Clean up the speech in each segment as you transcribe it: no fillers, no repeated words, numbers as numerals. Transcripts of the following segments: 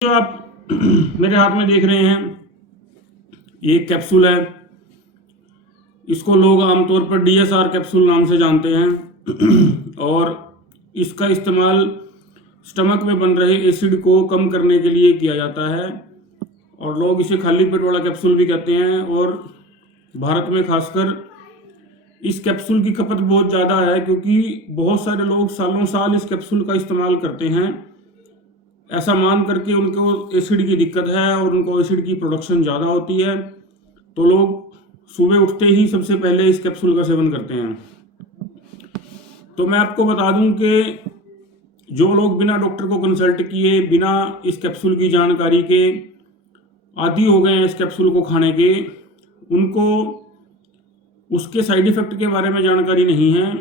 जो आप मेरे हाथ में देख रहे हैं ये एक कैप्सूल है। इसको लोग आमतौर पर DSR कैप्सूल नाम से जानते हैं और इसका इस्तेमाल स्टमक में बन रहे एसिड को कम करने के लिए किया जाता है और लोग इसे खाली पेट वाला कैप्सूल भी कहते हैं। और भारत में खासकर इस कैप्सूल की खपत बहुत ज़्यादा है क्योंकि बहुत सारे लोग सालों साल इस कैप्सूल का इस्तेमाल करते हैं, ऐसा मान करके उनको एसिड की दिक्कत है और उनको एसिड की प्रोडक्शन ज़्यादा होती है, तो लोग सुबह उठते ही सबसे पहले इस कैप्सूल का सेवन करते हैं। तो मैं आपको बता दूं कि जो लोग बिना डॉक्टर को कंसल्ट किए, बिना इस कैप्सूल की जानकारी के आदी हो गए हैं इस कैप्सूल को खाने के, उनको उसके साइड इफ़ेक्ट के बारे में जानकारी नहीं है।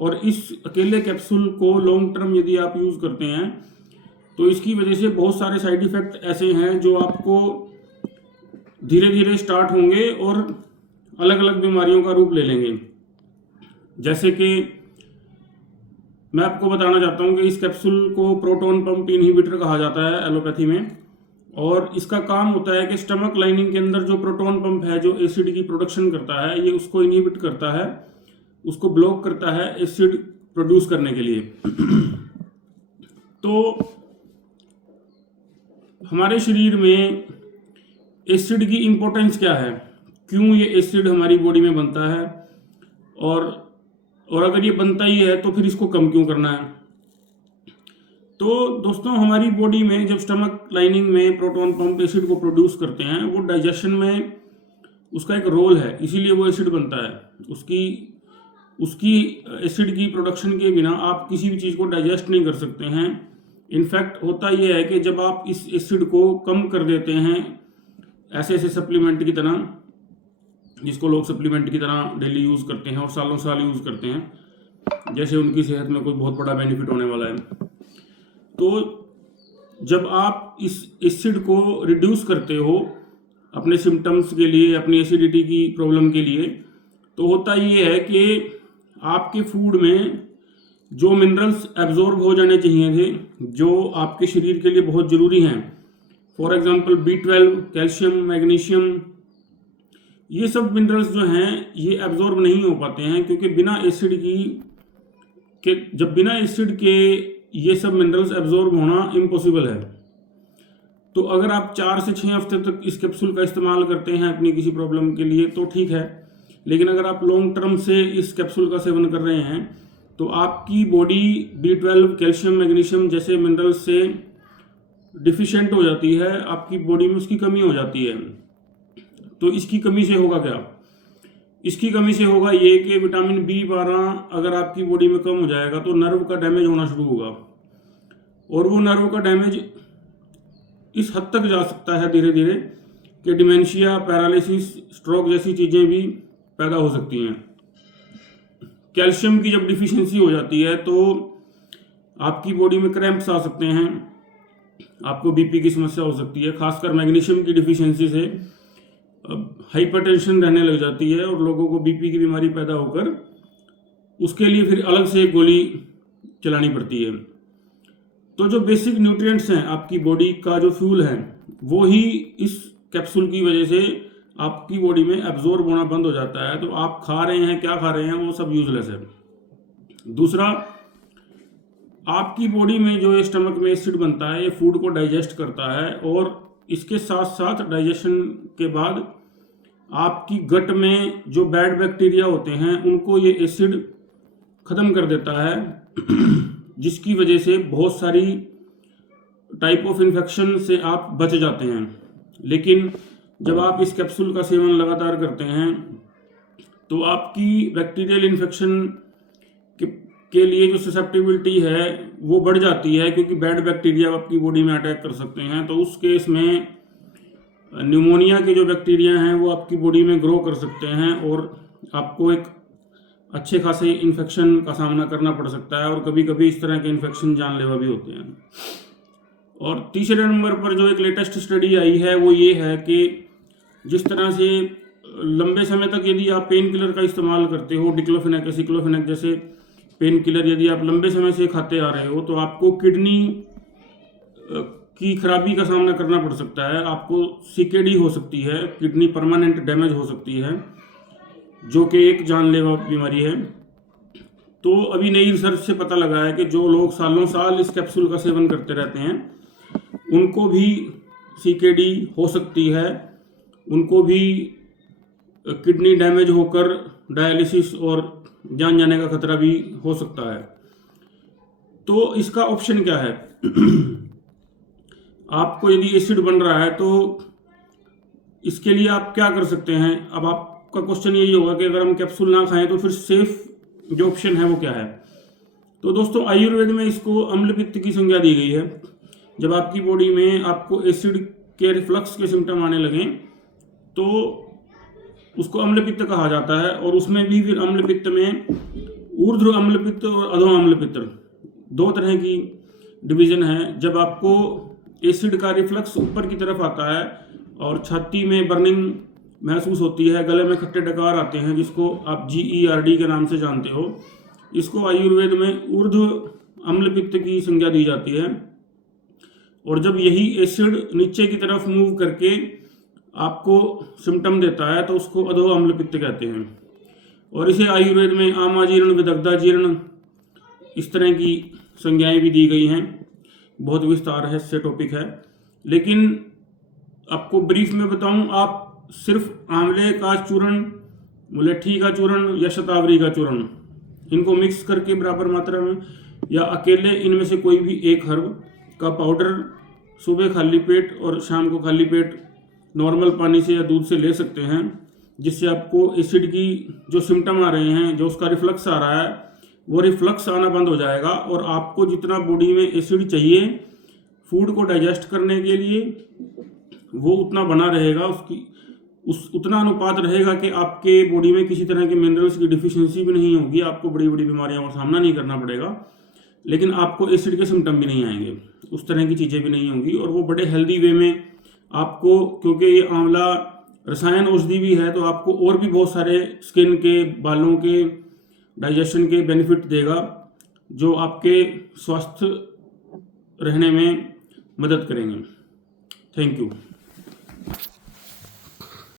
और इस अकेले कैप्सूल को लॉन्ग टर्म यदि आप यूज़ करते हैं तो इसकी वजह से बहुत सारे साइड इफ़ेक्ट ऐसे हैं जो आपको धीरे धीरे स्टार्ट होंगे और अलग अलग बीमारियों का रूप ले लेंगे। जैसे कि मैं आपको बताना चाहता हूं कि इस कैप्सूल को प्रोटॉन पंप इनहिबिटर कहा जाता है एलोपैथी में, और इसका काम होता है कि स्टमक लाइनिंग के अंदर जो प्रोटॉन पंप है जो एसिड की प्रोडक्शन करता है, ये उसको इनहिबिट करता है, उसको ब्लॉक करता है एसिड प्रोड्यूस करने के लिए। तो हमारे शरीर में एसिड की इम्पोर्टेंस क्या है, क्यों ये एसिड हमारी बॉडी में बनता है, और अगर ये बनता ही है तो फिर इसको कम क्यों करना है। तो दोस्तों, हमारी बॉडी में जब स्टमक लाइनिंग में प्रोटॉन पंप एसिड को प्रोड्यूस करते हैं, वो डाइजेशन में उसका एक रोल है, इसीलिए वो एसिड बनता है। उसकी एसिड की प्रोडक्शन के बिना आप किसी भी चीज़ को डाइजेस्ट नहीं कर सकते हैं। इनफैक्ट होता यह है कि जब आप इस एसिड को कम कर देते हैं ऐसे सप्लीमेंट की तरह, जिसको लोग सप्लीमेंट की तरह डेली यूज़ करते हैं और सालों साल यूज़ करते हैं, जैसे उनकी सेहत में कोई बहुत बड़ा बेनिफिट होने वाला है, तो जब आप इस एसिड को रिड्यूस करते हो अपने सिम्टम्स के लिए, अपनी एसिडिटी की प्रॉब्लम के लिए, तो होता ये है कि आपके फूड में जो मिनरल्स एब्जॉर्ब हो जाने चाहिए थे, जो आपके शरीर के लिए बहुत ज़रूरी हैं, for example B12, calcium, magnesium, ये सब मिनरल्स जो हैं ये एब्जॉर्ब नहीं हो पाते हैं क्योंकि बिना एसिड के ये सब मिनरल्स एब्जॉर्ब होना इम्पॉसिबल है। तो अगर आप 4 से 6 हफ्ते तक इस कैप्सूल का इस्तेमाल करते हैं अपनी किसी प्रॉब्लम के लिए तो ठीक है, लेकिन अगर आप लॉन्ग टर्म से इस कैप्सूल का सेवन कर रहे हैं तो आपकी बॉडी B12, कैल्शियम, मैग्नीशियम जैसे मिनरल्स से डिफिशिएंट हो जाती है, आपकी बॉडी में उसकी कमी हो जाती है। तो इसकी कमी से होगा क्या? इसकी कमी से होगा ये कि विटामिन B12 अगर आपकी बॉडी में कम हो जाएगा तो नर्व का डैमेज होना शुरू होगा, और वो नर्व का डैमेज इस हद तक जा सकता है धीरे धीरे कि डिमेंशिया, पैरालिसिस, स्ट्रोक जैसी चीज़ें भी पैदा हो सकती हैं। कैल्शियम की जब डिफिशियंसी हो जाती है तो आपकी बॉडी में क्रैम्प्स आ सकते हैं, आपको BP की समस्या हो सकती है। खासकर मैग्नीशियम की डिफिशियंसी से हाइपरटेंशन रहने लग जाती है और लोगों को BP की बीमारी पैदा होकर उसके लिए फिर अलग से गोली चलानी पड़ती है। तो जो बेसिक न्यूट्रिएंट्स हैं, आपकी बॉडी का जो फ्यूल है, वो ही इस कैप्सूल की वजह से आपकी बॉडी में एब्जॉर्ब होना बंद हो जाता है। तो आप खा रहे हैं, क्या खा रहे हैं, वो सब यूजलेस है। दूसरा, आपकी बॉडी में जो ये स्टमक में एसिड बनता है, ये फूड को डाइजेस्ट करता है, और इसके साथ साथ डाइजेशन के बाद आपकी गट में जो बैड बैक्टीरिया होते हैं उनको ये एसिड ख़त्म कर देता है, जिसकी वजह से बहुत सारी टाइप ऑफ इन्फेक्शन से आप बच जाते हैं। लेकिन जब आप इस कैप्सूल का सेवन लगातार करते हैं तो आपकी बैक्टीरियल इन्फेक्शन के लिए जो ससेप्टिबिलिटी है वो बढ़ जाती है, क्योंकि बैड बैक्टीरिया आपकी बॉडी में अटैक कर सकते हैं। तो उस केस में न्यूमोनिया के जो बैक्टीरिया हैं वो आपकी बॉडी में ग्रो कर सकते हैं और आपको एक अच्छे खासे इन्फेक्शन का सामना करना पड़ सकता है, और कभी कभी इस तरह के इन्फेक्शन जानलेवा भी होते हैं। और तीसरे नंबर पर जो एक लेटेस्ट स्टडी आई है वो ये है कि जिस तरह से लंबे समय तक यदि आप पेन किलर का इस्तेमाल करते हो, डिक्लोफेनेक, एसिक्लोफेनेक जैसे पेन किलर यदि आप लंबे समय से खाते आ रहे हो, तो आपको किडनी की खराबी का सामना करना पड़ सकता है, आपको सीकेडी हो सकती है, किडनी परमानेंट डैमेज हो सकती है, जो कि एक जानलेवा बीमारी है। तो अभी नई रिसर्च से पता लगा है कि जो लोग सालों साल इस कैप्सूल का सेवन करते रहते हैं उनको भी सीकेडी हो सकती है, उनको भी किडनी डैमेज होकर डायलिसिस और जान जाने का खतरा भी हो सकता है। तो इसका ऑप्शन क्या है? आपको यदि एसिड बन रहा है तो इसके लिए आप क्या कर सकते हैं? अब आपका क्वेश्चन यही होगा कि अगर हम कैप्सूल ना खाएं तो फिर सेफ जो ऑप्शन है वो क्या है? तो दोस्तों, आयुर्वेद में इसको अम्ल पित्त की संज्ञा दी गई है। जब आपकी बॉडी में आपको एसिड के रिफ्लक्स के सिम्टम आने लगें तो उसको अम्ल पित्त कहा जाता है। और उसमें भी फिर अम्ल पित्त में ऊर्ध्व अम्ल पित्त और अधो अम्ल पित्त, दो तरह की डिवीजन है। जब आपको एसिड का रिफ्लक्स ऊपर की तरफ आता है और छाती में बर्निंग महसूस होती है, गले में खट्टे डकार आते हैं, जिसको आप GERD के नाम से जानते हो, इसको आयुर्वेद में ऊर्ध्व अम्ल पित्त की संज्ञा दी जाती है। और जब यही एसिड नीचे की तरफ मूव करके आपको सिम्टम देता है तो उसको अधो अम्ल पित्त कहते हैं। और इसे आयुर्वेद में आमाजीर्ण, विदग्धाजीर्ण, इस तरह की संज्ञाएं भी दी गई हैं। बहुत विस्तार है से टॉपिक है, लेकिन आपको ब्रीफ में बताऊं, आप सिर्फ आंवले का चूर्ण, मुलट्ठी का चूर्ण या शतावरी का चूर्ण, इनको मिक्स करके बराबर मात्रा में या अकेले इनमें से कोई भी एक हर्ब का पाउडर सुबह खाली पेट और शाम को खाली पेट नॉर्मल पानी से या दूध से ले सकते हैं, जिससे आपको एसिड की जो सिम्टम आ रहे हैं, जो उसका रिफ्लक्स आ रहा है, वो रिफ्लक्स आना बंद हो जाएगा और आपको जितना बॉडी में एसिड चाहिए फूड को डाइजेस्ट करने के लिए वो उतना बना रहेगा, उतना अनुपात रहेगा कि आपके बॉडी में किसी तरह के मिनरल्स की डिफिशियंसी भी नहीं होगी, आपको बड़ी बड़ी बीमारियों का सामना नहीं करना पड़ेगा, लेकिन आपको एसिड के सिम्टम भी नहीं आएंगे, उस तरह की चीज़ें भी नहीं होंगी। और वो बड़े हेल्दी वे में आपको, क्योंकि ये आंवला रसायन औषधि भी है, तो आपको और भी बहुत सारे स्किन के, बालों के, डाइजेशन के बेनिफिट देगा, जो आपके स्वस्थ रहने में मदद करेंगे। Thank you.